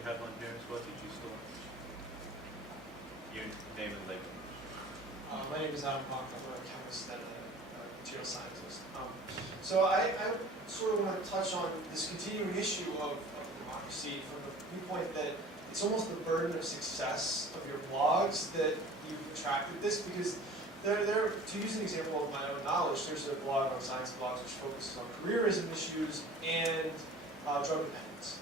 the headline here as well? Did you still? Your name and label. My name is Adam Bach. I'm a chemist and a material scientist. So I sort of want to touch on this continuing issue of democracy from the viewpoint that it's almost the burden of success of your blogs that you've attracted this, because to use an example of my own knowledge, there's a blog on Science Blogs which focuses on careerism issues and drug dependence.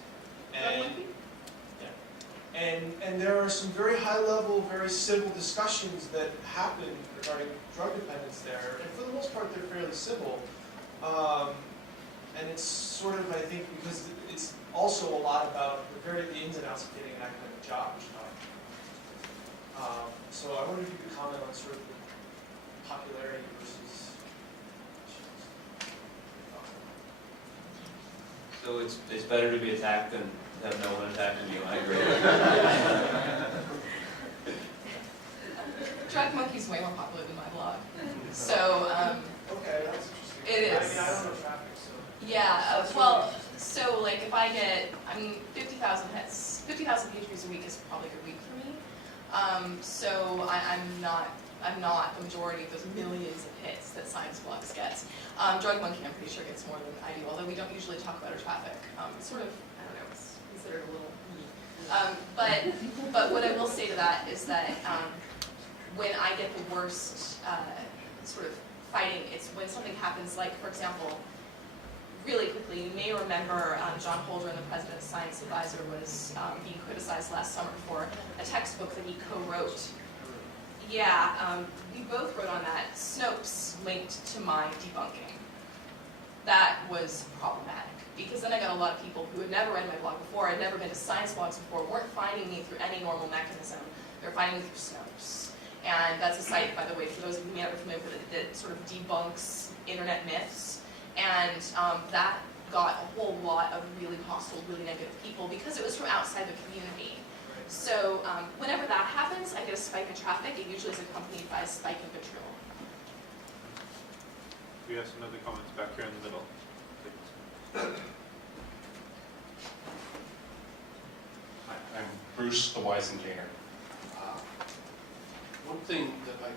And there are some very high-level, very civil discussions that happen regarding drug dependence there, and for the most part, they're fairly civil. And it's sort of, I think, because it's also a lot about the ins and outs of getting an academic job, which so I wonder if you could comment on sort of the popularity versus issues. So it's better to be attacked than have no one attacking you. I agree. Drug Monkey's way more popular than my blog. So okay, that's interesting. It is. I mean, I don't know traffic, so. Yeah. Well, so like if I get, 50,000 hits, 50,000 page views a week is probably a good week for me. So I'm not the majority of those millions of hits that Science Blogs gets. Drug Monkey, I'm pretty sure, gets more than I do, although we don't usually talk about our traffic. It's sort of, I don't know, it's considered a little but what I will say to that is that when I get the worst sort of fighting, it's when something happens, like, for example, really quickly, you may remember John Holdren, the President's Science Advisor, was being criticized last summer for a textbook that he co-wrote. Yeah, we both wrote on that. Snopes linked to my debunking. That was problematic, because then I got a lot of people who had never read my blog before, had never been to Science Blogs before, weren't finding me through any normal mechanism. They're finding me through Snopes. And that's a site, by the way, for those of you who may not be familiar with it, that sort of debunks internet myths. And that got a whole lot of really hostile, really negative people, because it was from outside the community. So whenever that happens, I get a spike in traffic. It usually is accompanied by a spike in vitriol. We have some other comments back here in the middle. Hi, I'm Bruce, the Weisengainer. One thing that I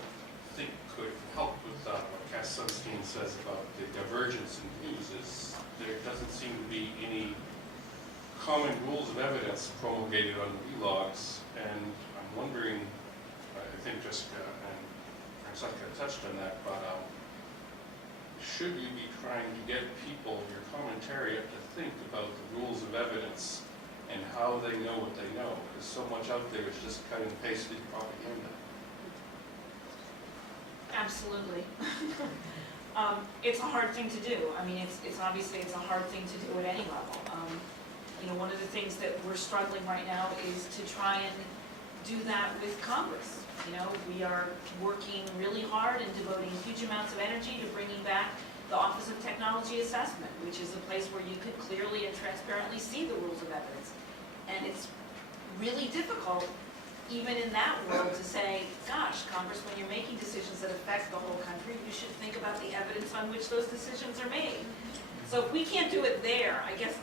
think could help with what Cass Sunstein says about the divergence in views is there doesn't seem to be any common rules of evidence promulgated on the vlogs, and I'm wondering, I think Jessica and Francesca touched on that, but should you be trying to get people, your commentariat, to think about the rules of evidence and how they know what they know? Because so much out there is just cut and pasted propaganda. Absolutely. It's a hard thing to do. I mean, it's obviously a hard thing to do at any level. One of the things that we're struggling right now is to try and do that with Congress. We are working really hard and devoting huge amounts of energy to bringing back the Office of Technology Assessment, which is a place where you could clearly and transparently see the rules of evidence. And it's really difficult, even in that world, to say, gosh, Congress, when you're making decisions that affect the whole country, you should think about the evidence on which those decisions are made. So if we can't do it there, I guess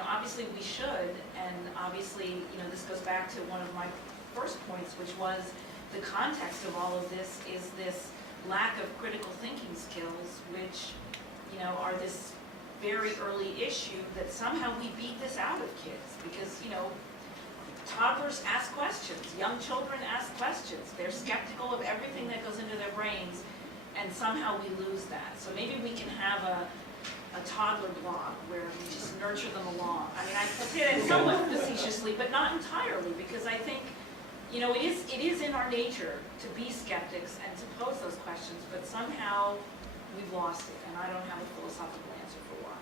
obviously we should, and obviously, this goes back to one of my first points, which was the context of all of this is this lack of critical thinking skills, which, are this very early issue that somehow we beat this out of kids, because, toddlers ask questions, young children ask questions, they're skeptical of everything that goes into their brains, and somehow we lose that. So maybe we can have a toddler blog where we just nurture them along. I mean, I say that somewhat facetiously, but not entirely, because I think, it is in our nature to be skeptics and to pose those questions, but somehow we've lost it, and I don't have a philosophical answer for why.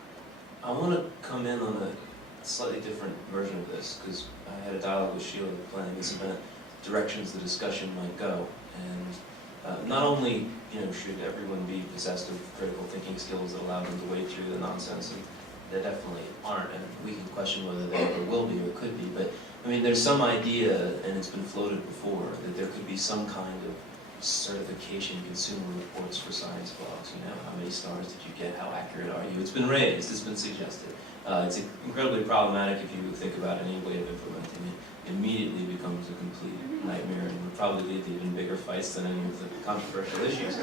I want to come in on a slightly different version of this, because I had a dialogue with Sheila planning this event, directions the discussion might go. And not only should everyone be possessed of critical thinking skills that allow them to wade through the nonsense, and they definitely aren't, and we can question whether they ever will be or could be, but I mean, there's some idea, and it's been floated before, that there could be some kind of certification consumer reports for science blogs. You know, how many stars did you get? How accurate are you? It's been raised. It's been suggested. It's incredibly problematic if you think about any way of implementing it. Immediately becomes a complete nightmare and would probably lead to even bigger fights than any of the controversial issues.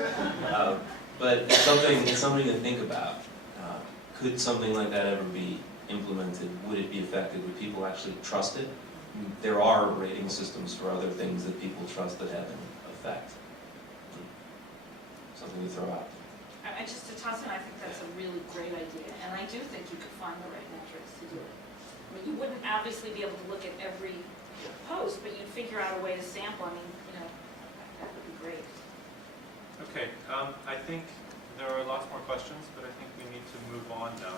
But it's something to think about. Could something like that ever be implemented? Would it be effective? Would people actually trust it? There are rating systems for other things that people trust that have an effect. Something to throw out. I just, to toss in, I think that's a really great idea, and I do think you could find the right metrics to do it. I mean, you wouldn't obviously be able to look at every post, but you'd figure out a way to sample. I mean, you know, that would be great. Okay, I think there are lots more questions, but I think we need to move on now.